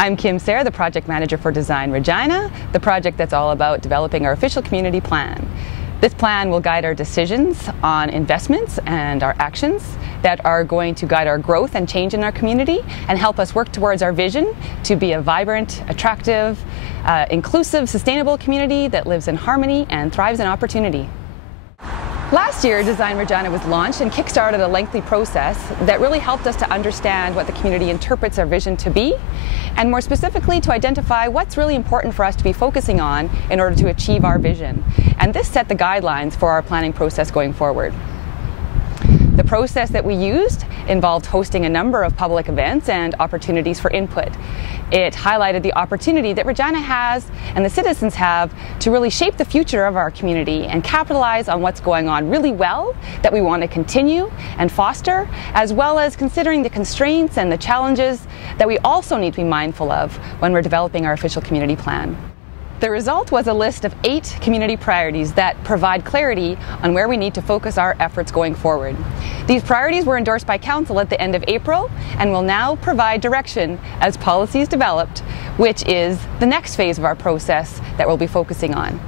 I'm Kim Sayre, the project manager for Design Regina, the project that's all about developing our official community plan. This plan will guide our decisions on investments and our actions that are going to guide our growth and change in our community and help us work towards our vision to be a vibrant, attractive, inclusive, sustainable community that lives in harmony and thrives in opportunity. Last year, Design Regina was launched and kickstarted a lengthy process that really helped us to understand what the community interprets our vision to be, and more specifically to identify what's really important for us to be focusing on in order to achieve our vision. And this set the guidelines for our planning process going forward. The process that we used involved hosting a number of public events and opportunities for input. It highlighted the opportunity that Regina has and the citizens have to really shape the future of our community and capitalize on what's going on really well that we want to continue and foster, as well as considering the constraints and the challenges that we also need to be mindful of when we're developing our official community plan. The result was a list of 8 community priorities that provide clarity on where we need to focus our efforts going forward. These priorities were endorsed by Council at the end of April and will now provide direction as policy is developed, which is the next phase of our process that we'll be focusing on.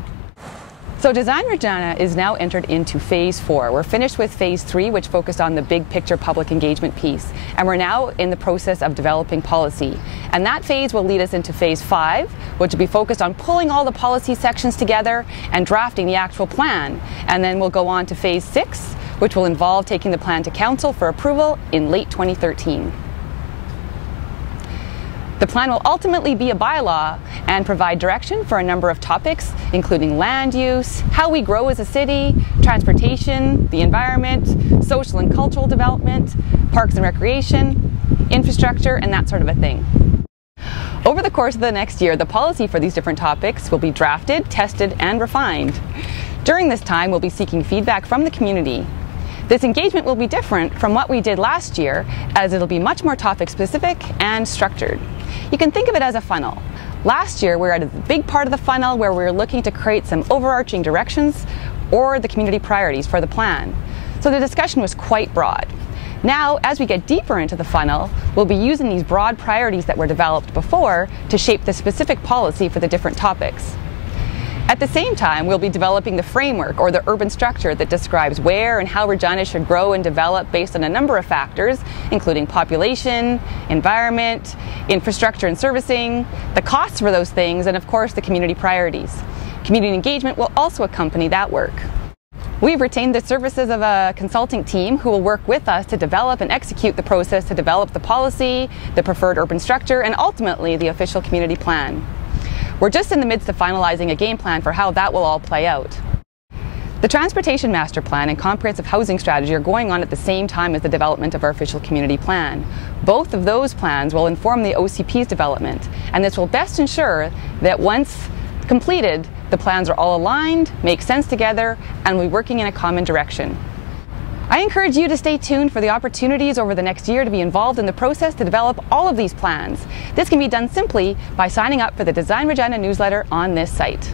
So Design Regina is now entered into phase 4. We're finished with phase 3, which focused on the big picture public engagement piece. And we're now in the process of developing policy. And that phase will lead us into phase 5, which will be focused on pulling all the policy sections together and drafting the actual plan. And then we'll go on to phase 6, which will involve taking the plan to Council for approval in late 2013. The plan will ultimately be a bylaw and provide direction for a number of topics, including land use, how we grow as a city, transportation, the environment, social and cultural development, parks and recreation, infrastructure, and that sort of a thing. Over the course of the next year, the policy for these different topics will be drafted, tested, and refined. During this time, we'll be seeking feedback from the community. This engagement will be different from what we did last year, as it'll be much more topic-specific and structured. You can think of it as a funnel. Last year, we were at a big part of the funnel where we were looking to create some overarching directions or the community priorities for the plan. So the discussion was quite broad. Now, as we get deeper into the funnel, we'll be using these broad priorities that were developed before to shape the specific policy for the different topics. At the same time, we'll be developing the framework or the urban structure that describes where and how Regina should grow and develop based on a number of factors, including population, environment, infrastructure and servicing, the costs for those things, and of course the community priorities. Community engagement will also accompany that work. We've retained the services of a consulting team who will work with us to develop and execute the process to develop the policy, the preferred urban structure, and ultimately the official community plan. We're just in the midst of finalizing a game plan for how that will all play out. The Transportation Master Plan and Comprehensive Housing Strategy are going on at the same time as the development of our official community plan. Both of those plans will inform the OCP's development, and this will best ensure that once completed, the plans are all aligned, make sense together, and will be working in a common direction. I encourage you to stay tuned for the opportunities over the next year to be involved in the process to develop all of these plans. This can be done simply by signing up for the Design Regina newsletter on this site.